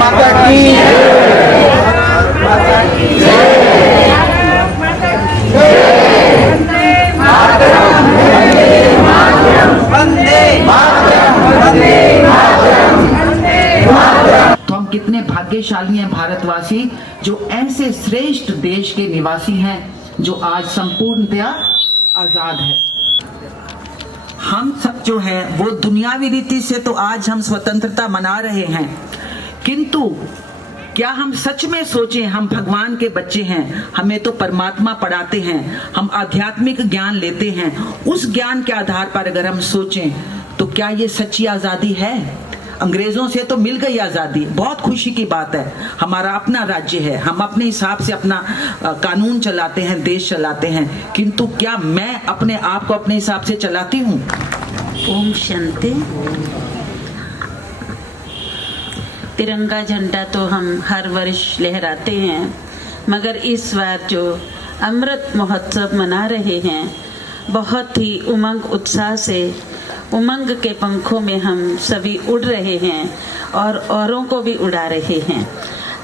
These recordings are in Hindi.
माता की तो हम कितने भाग्यशाली हैं भारतवासी जो ऐसे श्रेष्ठ देश के निवासी हैं जो आज संपूर्णतया आजाद है। हम सब जो है वो दुनियावी रीति से तो आज हम स्वतंत्रता मना रहे हैं, किंतु क्या हम सच में सोचें, हम भगवान के बच्चे हैं, हमें तो परमात्मा पढ़ाते हैं, हम आध्यात्मिक ज्ञान लेते हैं, उस ज्ञान के आधार पर अगर हम सोचें तो क्या ये सच्ची आजादी है? अंग्रेजों से तो मिल गई आजादी, बहुत खुशी की बात है, हमारा अपना राज्य है, हम अपने हिसाब से अपना कानून चलाते हैं, देश चलाते हैं, किंतु क्या मैं अपने आप को अपने हिसाब से चलाती हूँ? ओम शांति। तिरंगा झंडा तो हम हर वर्ष लहराते हैं, मगर इस बार जो अमृत महोत्सव मना रहे हैं, बहुत ही उमंग उत्साह से उमंग के पंखों में हम सभी उड़ रहे हैं और औरों को भी उड़ा रहे हैं।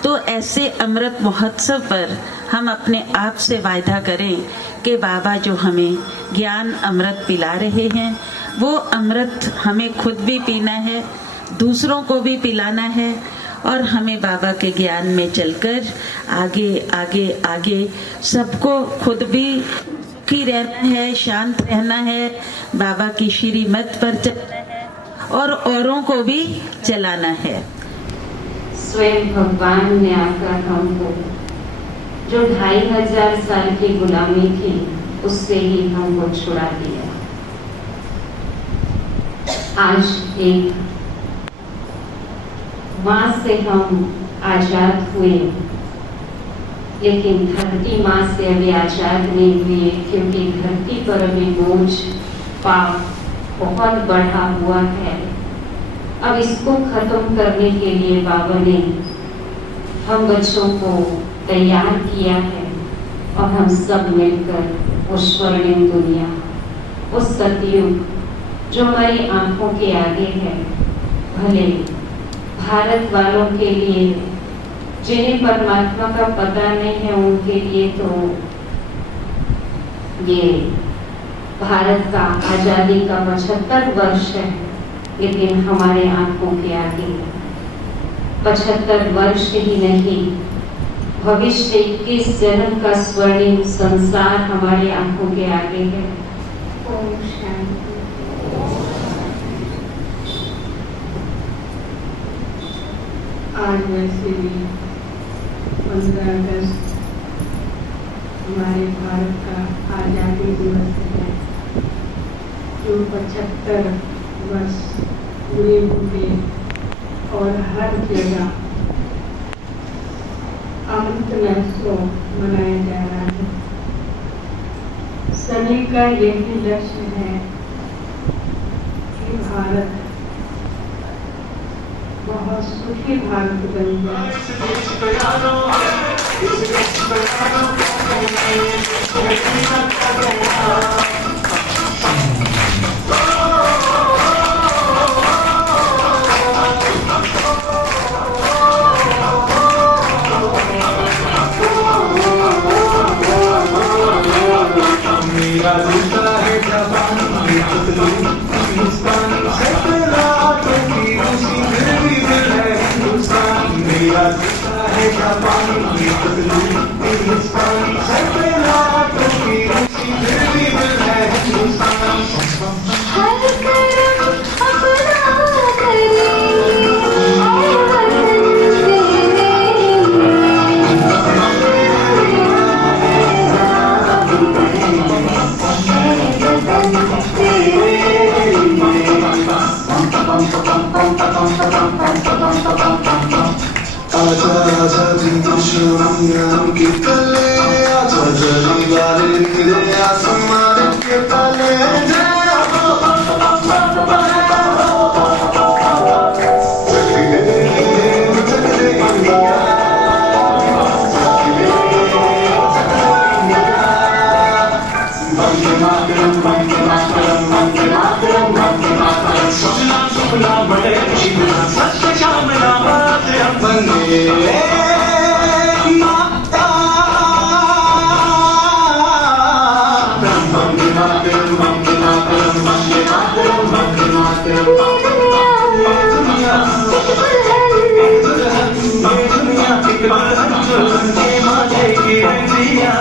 तो ऐसे अमृत महोत्सव पर हम अपने आप से वायदा करें कि बाबा जो हमें ज्ञान अमृत पिला रहे हैं, वो अमृत हमें खुद भी पीना है, दूसरों को भी पिलाना है, और हमें बाबा के ज्ञान में चलकर आगे आगे आगे सबको खुद भी की रहना है, शांत रहना है, बाबा की श्रीमत पर चलना है और औरों को भी चलाना है। स्वयं भगवान ने आकर हमको जो 2500 साल की गुलामी थी उससे ही हमको छुड़ा दिया। आज एक माँ से हम आजाद हुए, लेकिन धरती माँ से अभी आजाद नहीं हुए, क्योंकि धरती पर अभी बोझ पाप बहुत बढ़ा हुआ है। अब इसको खत्म करने के लिए बाबा ने हम बच्चों को तैयार किया है, और हम सब मिलकर वो स्वर्णिम दुनिया, वो सतयुग जो हमारी आंखों के आगे है, भले भारत वालों के लिए जिन्हें परमात्मा का पता नहीं है उनके लिए तो ये भारत का आजादी का 75 वर्ष है, लेकिन हमारे आंखों के आगे 75 वर्ष ही नहीं, भविष्य 21 जन्म का स्वर्णिम संसार हमारी आंखों के आगे है। ओम शांति। आज वैसे भी 15 अगस्त हमारे भारत का आज़ादी दिवस है, जो 75 वर्ष पूरे हुए और हर जगह अमृत महोत्सव मनाया जा रहा है। सभी का यही लक्ष्य है कि भारत बहुत सुखी भारत बन जाए। मेरा जूता है जापान की पतलून, हिंदुस्तानी सैकड़ों की खुशी फिर भी दिल है हिंदुस्तान। मेरा जूता है जापान की पतलून, हिंदुस्तानी सैकड़ों की खुशी फिर भी दिल है हिंदुस्तान। आजा आजा दिन दुश्मन के तले, आजा जली वाले निकले आसमान के तले। सत्य श्याम नाम वंदे माता वंदे मातरम वंदे मातरम वंदे मातरम वंदे मातरम दुनिया एक दुल्हन दुल्हन के माथे की बिंदिया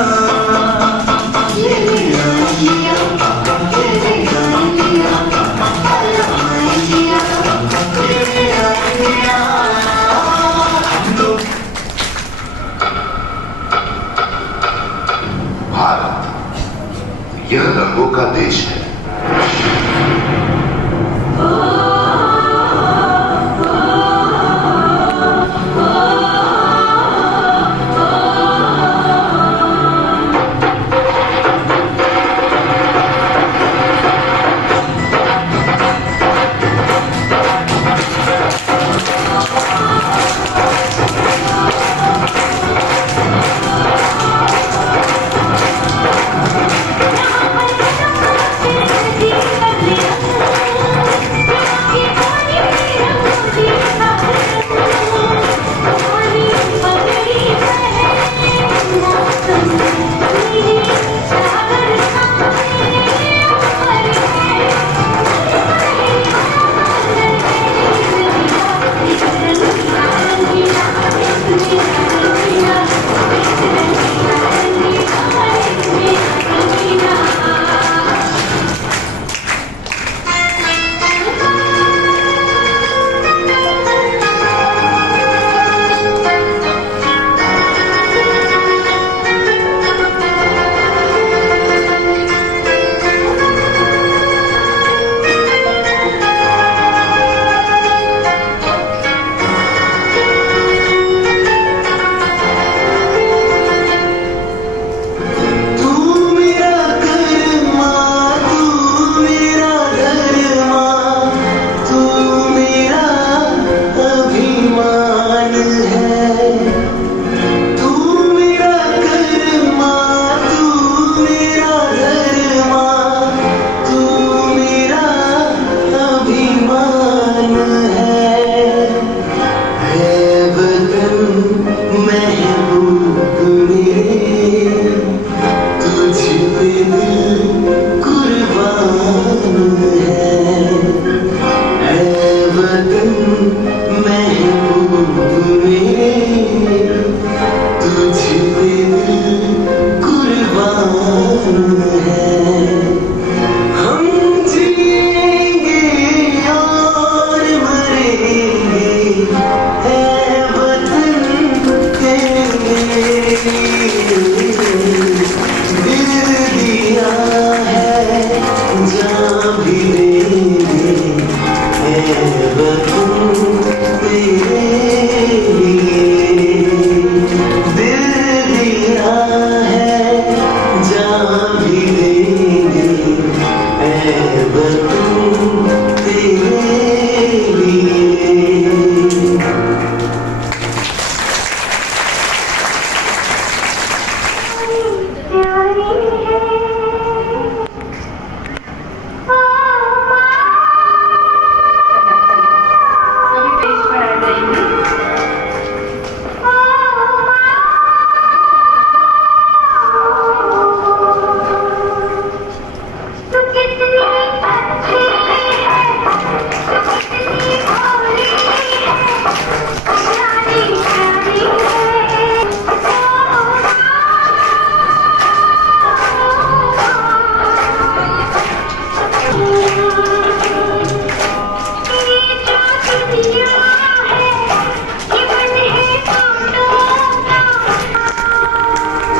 भारत यह रंगों का देश है।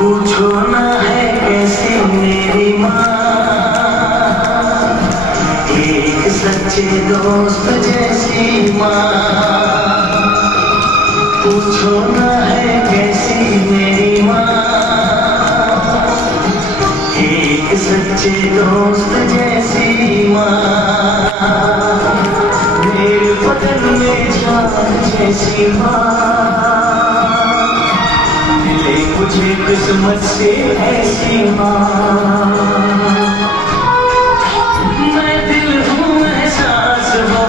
पूछो ना है कैसी मेरी माँ, एक सच्चे दोस्त जैसी माँ। पूछो ना है कैसी मेरी माँ, एक सच्चे दोस्त जैसी माँ। मेरे बदन में जान जैसी माँ, मुझे किस्मत से ऐसी माँ। मैं दिल हूँ एहसास हो,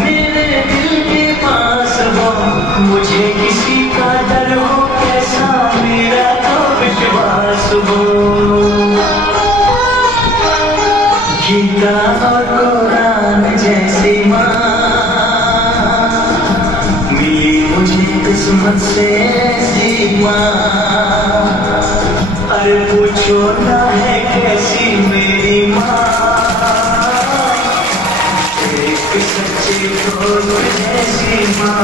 मेरे दिल के पास हो, मुझे मुझे किसी का डर हो कैसा मेरा तो विश्वास हो। गीता और कुरान जैसी माँ मिली मुझे किस्मत से ऐसी माँ। अरे पूछो ना है कैसी मेरी माँ, एक सच्ची दोस्त जैसी माँ।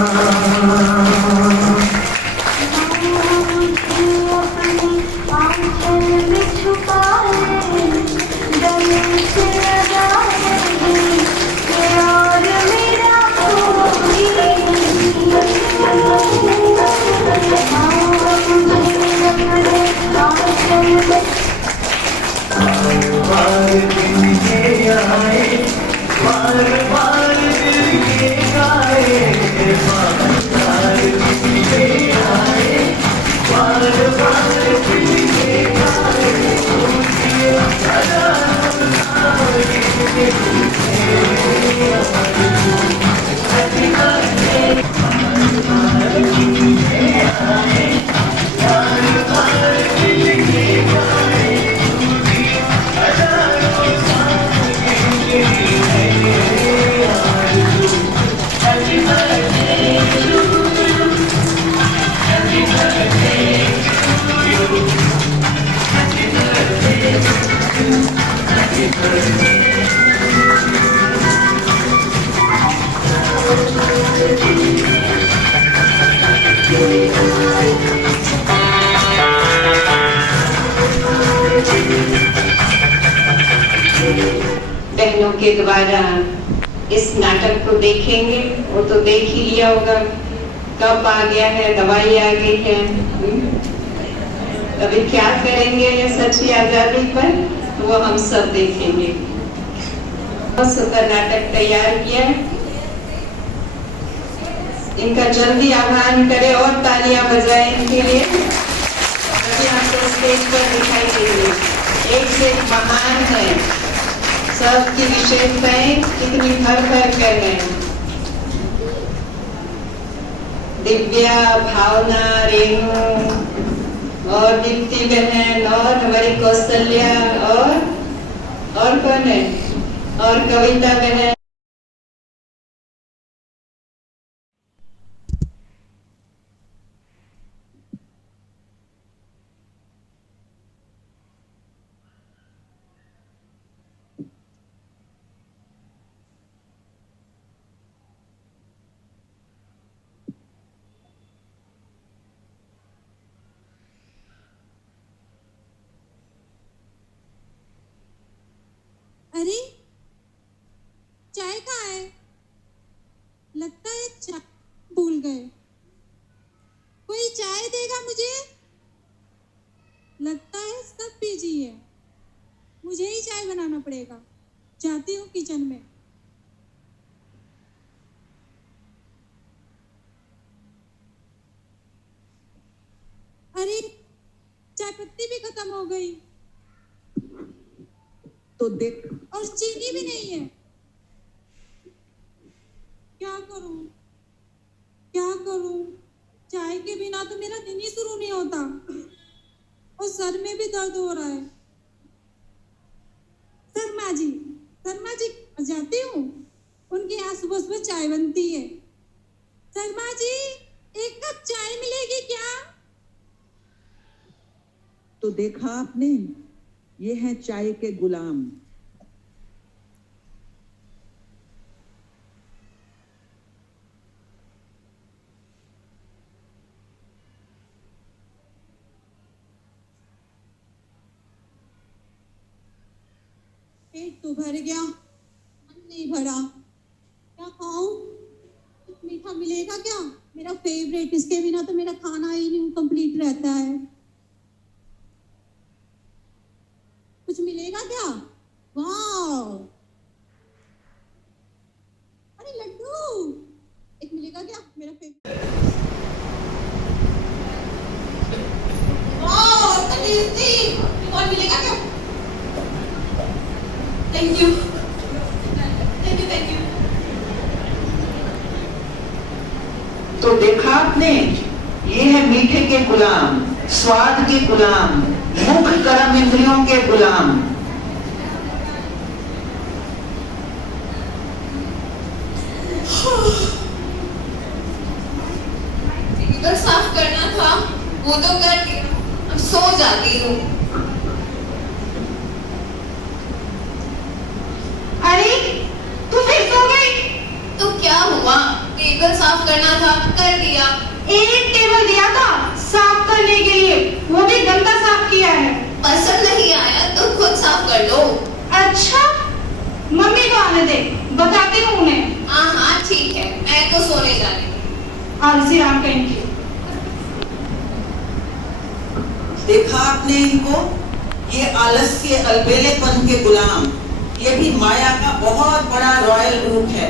बार दिन ये आए, बार बार दिल ये गाए, बार दिन ये आए, बार बार दिल ये गाए, मुझे बहनों के द्वारा इस नाटक को देखेंगे, वो तो देख ही लिया होगा, कब आ गया है, दवाई आ गई है। अभी क्या करेंगे ये सच्ची आजादी पर, वो हम सब देखेंगे। बहुत सुंदर नाटक तैयार किया, इनका जल्दी आह्वान करें और तालियां बजाएं इनके लिए। अभी आपको स्टेज पर दिखाई देंगे, एक से एक महान है, सबकी विशेषताएं कितनी भर भर कर रहे हैं। दिव्या, भावना, रेणु और दीप्ति बहन और हमारी कौशल्या और कौन है, और कविता बहन। अरे चाय कहाँ है? लगता है चाय भूल गए। कोई चाय देगा मुझे? लगता है सब बिजी है, मुझे ही चाय बनाना पड़ेगा। जाती हूँ किचन में। अरे चाय पत्ती भी खत्म हो गई तो देख, और चीनी भी नहीं है। क्या करूं, क्या करूं? चाय के बिना तो मेरा दिन ही शुरू नहीं होता, और सर में भी दर्द हो रहा है। शर्मा जी जाती हूँ, उनके यहाँ सुबह सुबह चाय बनती है। शर्मा जी, एक कप चाय मिलेगी क्या? तो देखा आपने, ये है चाय के गुलाम। पेट तो भर गया, मन नहीं भरा। क्या खाऊं? कुछ मीठा मिलेगा क्या? मेरा फेवरेट, इसके बिना तो मेरा खाना ही नहीं कंप्लीट रहता है। कुछ मिलेगा क्या? वाह, अरे लड्डू एक मिलेगा क्या? मेरा फेवरेट। वाह, टेस्टी, और मिलेगा क्या? Thank you. तो देखा आपने, के गुलाम, स्वाद के गुलाम, मुख कर्म इंद्रियों के गुलाम। टेबल साफ करना था, वो तो कर दिया, अब सो जाती हूँ। अरे तू फिर सो गई? तो क्या हुआ, टेबल साफ करना था, कर दिया। एक टेबल दिया था साफ करने के लिए, वो भी गंदा साफ किया है। पसंद नहीं आया तो खुद साफ कर लो। अच्छा, मम्मी को आने दे, बताती हूँ उन्हें। हाँ ठीक है, मैं तो सोने जा रही हूँ। आलसी राम कहीं की। देखा आपने इनको, ये आलस्य अलबेलेपन के गुलाम, ये भी माया का बहुत बड़ा रॉयल रूप है।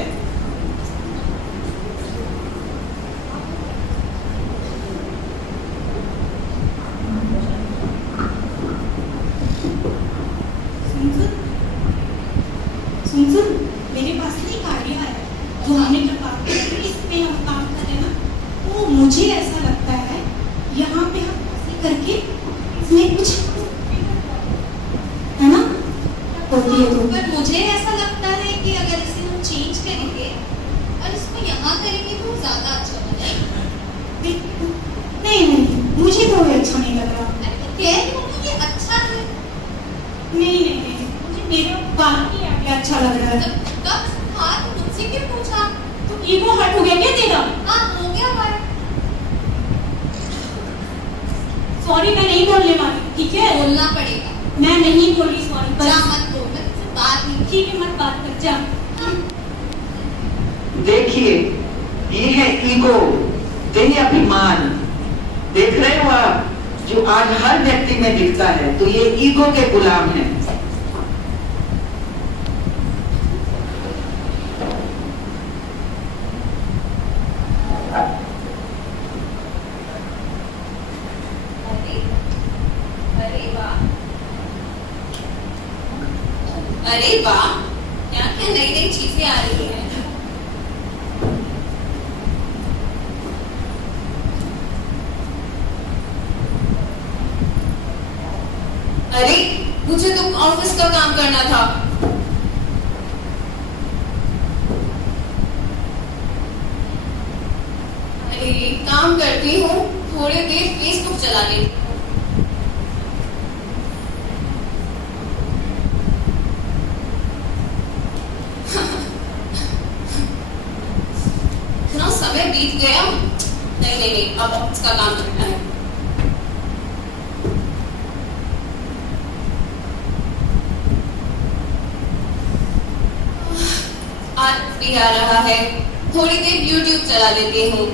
सुन, मेरे पास ना एक आइडिया है जो हमने जब बात की थी, इसमें हम काम करें ना, तो मुझे ऐसा लगता है यहाँ पे हम ऐसे करके इसमें कुछ है ना होती है तो। पर मुझे ऐसा लगता है कि अगर इसे हम चेंज करेंगे और इसको यहाँ करेंगे तो ज्यादा अच्छा बनेगा। नहीं, मुझे तो ये अच्छा नहीं लग रहा। कह रही हूँ ना, ये अच्छा है। नहीं, मुझे मेरा बाकी आइडिया अच्छा लग रहा है। तब हाँ, तो मुझसे क्यों पूछा? तो ईगो हट हो गया क्या तेरा? हाँ हो गया पर। सॉरी, मैं नहीं बोलने वाली, ठीक है? बोलना पड़ेगा। मैं नहीं बोली सॉरी। जा मत बोल, मैं तुझसे बात नहीं। ठीक है, मत बात कर, जा। देखिए, ये है ईगो, देही अभिमान। देख रहे हो आप, जो आज हर व्यक्ति में दिखता है, तो ये ईगो के गुलाम है। अरे वाह, क्या क्या नई नई चीजें आ रही हैं। अरे मुझे तो ऑफिस का काम करना था। अरे काम करती हूँ, थोड़ी देर फेसबुक चला लेती हूँ। इतना समय बीत गया। नहीं, अब ऑफिस का काम करना है। आज भी आ रहा है, थोड़ी देर YouTube चला लेती हूँ।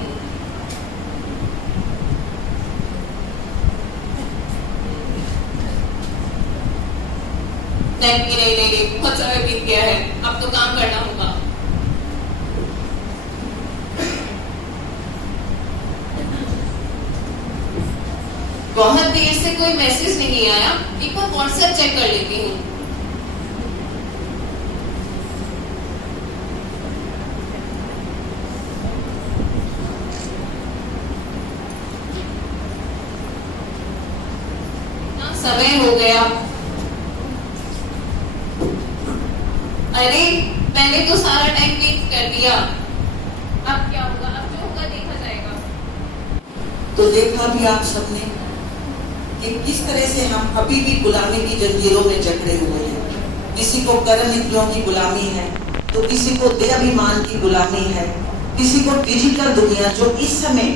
नहीं, बहुत समय बीत गया है, अब तो काम करना होगा। बहुत देर से कोई मैसेज नहीं आया, एक बार व्हाट्सएप चेक कर लेती हूँ। समय हो गया। अरे मैंने तो सारा टाइम वेस्ट कर दिया। अब क्या होगा, अब जो होगा देखा जाएगा। तो देखा भी आप सबने कि किस तरह से हम अभी भी गुलामी की जंजीरों में जकड़े हुए हैं। किसी को कर्म इंद्रियों की गुलामी है, तो किसी को देह अभिमान की गुलामी है, किसी को डिजिटल दुनिया, जो इस समय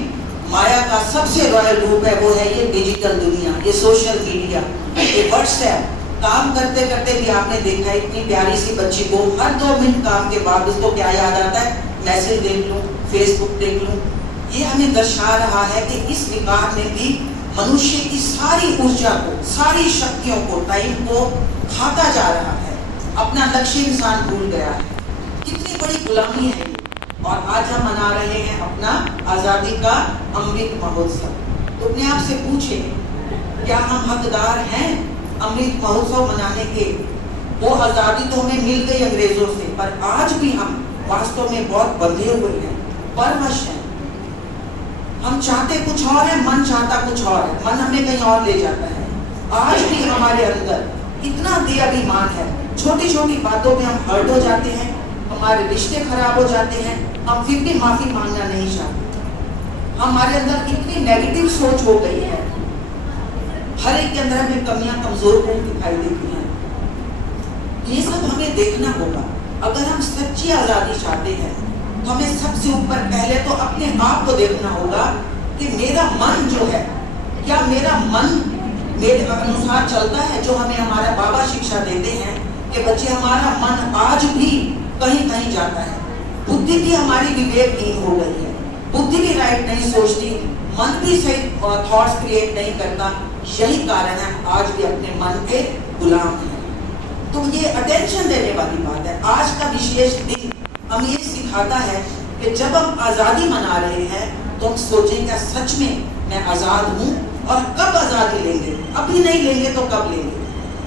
माया का सबसे रॉयल रूप है, वो है ये डिजिटल दुनिया, ये सोशल मीडिया, ये व्हाट्सएप। काम करते करते भी आपने देखा इतनी प्यारी सी बच्ची को हर 2 मिनट काम के बाद उसको क्या याद आता है, मैसेज देख लूं, फेसबुक देख लूं। ये हमें दर्शा रहा है कि इस विकार ने भी मनुष्य की सारी ऊर्जा को, सारी शक्तियों को, टाइम को खाता जा रहा है। अपना लक्ष्य इंसान भूल गया है। कितनी बड़ी गुलामी है ये। और आज हम मना रहे हैं अपना आजादी का अमृत महोत्सव। तो अपने आप से पूछें, क्या हम हकदार हैं अमृत महोत्सव मनाने के? वो आजादी तो हमें मिल गई अंग्रेजों से, पर आज भी हम वास्तव में बहुत बंधे हुए हैं, परवश हैं। हम चाहते कुछ और है, मन चाहता कुछ और है, मन हमें कहीं और ले जाता है। आज भी हमारे अंदर इतना बेअभिमान है, छोटी छोटी बातों में हम हर्ट हो जाते हैं, हमारे रिश्ते खराब हो जाते हैं, हम फिर भी माफी मांगना नहीं चाहते। हमारे अंदर इतनी नेगेटिव सोच हो गई है, हर एक के अंदर हमें कमियां, कमजोर गुण दिखाई देती हैं। ये सब हमें देखना होगा। अगर हम सच्ची आजादी चाहते हैं तो हमें सबसे ऊपर पहले तो अपने आप को देखना होगा कि मेरा मन जो है, क्या मेरा मन मेरे अनुसार चलता है? जो हमें हमारा बाबा शिक्षा देते हैं कि बच्चे हमारा मन आज भी कहीं कहीं जाता है, बुद्धि भी हमारी विवेकहीन हो गई है, बुद्धि भी राइट नहीं सोचती, मन भी सही थॉट्स क्रिएट नहीं करता। यही कारण है आज भी अपने मन के गुलाम है। तो ये अटेंशन देने वाली बात है। आज का विशेष दिन हम ये सिखाता है कि जब हम आजादी मना रहे हैं तो हम सोचें क्या सच में मैं आजाद हूँ, और कब आजादी लेंगे? अभी नहीं लेंगे तो कब लेंगे?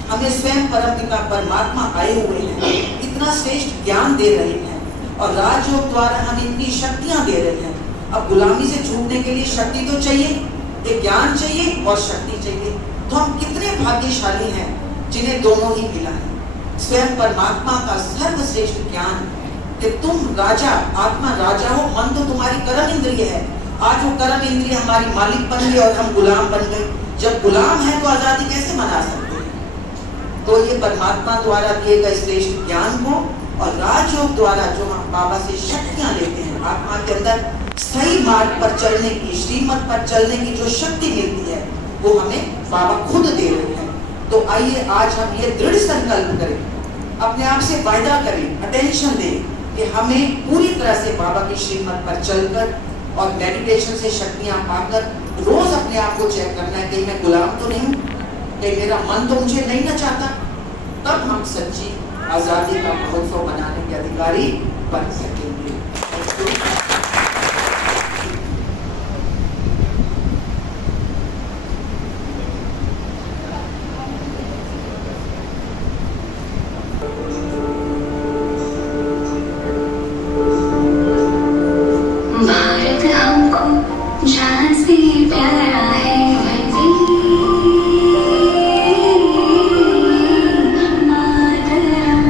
हमें स्वयं परमपिता परमात्मा आए हुए हैं, इतना श्रेष्ठ ज्ञान दे रहे हैं और राजयोग द्वारा हमें इतनी शक्तियां दे रहे हैं। अब गुलामी से छूटने के लिए शक्ति तो चाहिए, एक ज्ञान चाहिए और शक्ति चाहिए। तो हम कितने भाग्यशाली हैं जिन्हें दोनों ही मिला है। स्वयं परमात्मा का सर्वश्रेष्ठ ज्ञान कि तुम राजा, आत्मा राजा हो, मन तो तुम्हारी कर्म इंद्रिय है। आज वो कर्म इंद्रिय हमारी मालिक बन गई और हम गुलाम बन गए। जब गुलाम है तो आजादी कैसे मना सकते हैं? तो ये परमात्मा द्वारा दिए गए श्रेष्ठ ज्ञान को और राजयोग द्वारा जो हम बाबा से शक्तियां लेते हैं, आत्मा के अंदर सही मार्ग पर चलने की, श्रीमत पर चलने की जो शक्ति मिलती है वो हमें बाबा खुद दे रहे हैं। तो आइए आज हम ये दृढ़ संकल्प करें, अपने आप से वायदा करें, अटेंशन दें कि हमें पूरी तरह से बाबा की श्रीमत पर चलकर और मेडिटेशन से शक्तियां पाकर रोज अपने आप को चेक करना है कि मैं गुलाम तो नहीं हूँ, कि मेरा मन तो मुझे नहीं ना चाहता। तब हम सच्ची आजादी का महोत्सव मनाने के अधिकारी बन सकेंगे। भारत हमको जान से प्यारा है, मातरम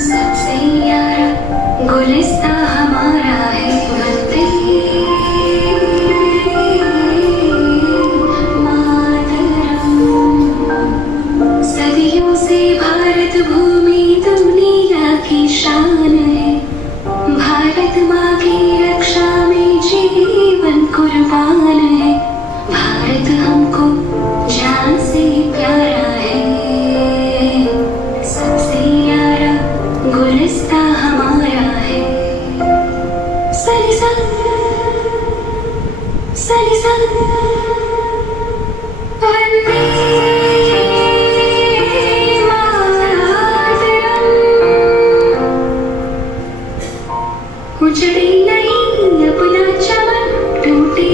सबसे यारा गुलिस्ता हमारा है, वंदे मातरम। सदियों से भारत भूमि दुनिया की शान है, भारत माँ की रक्षा में जीवन कुर्बान है। भारत हमको जान से प्यारा है, सबसे यारा गुलिस्ता हमारा है। सलिसा सलिसा वंदे उजड़े नहीं अपना चमन, टूटे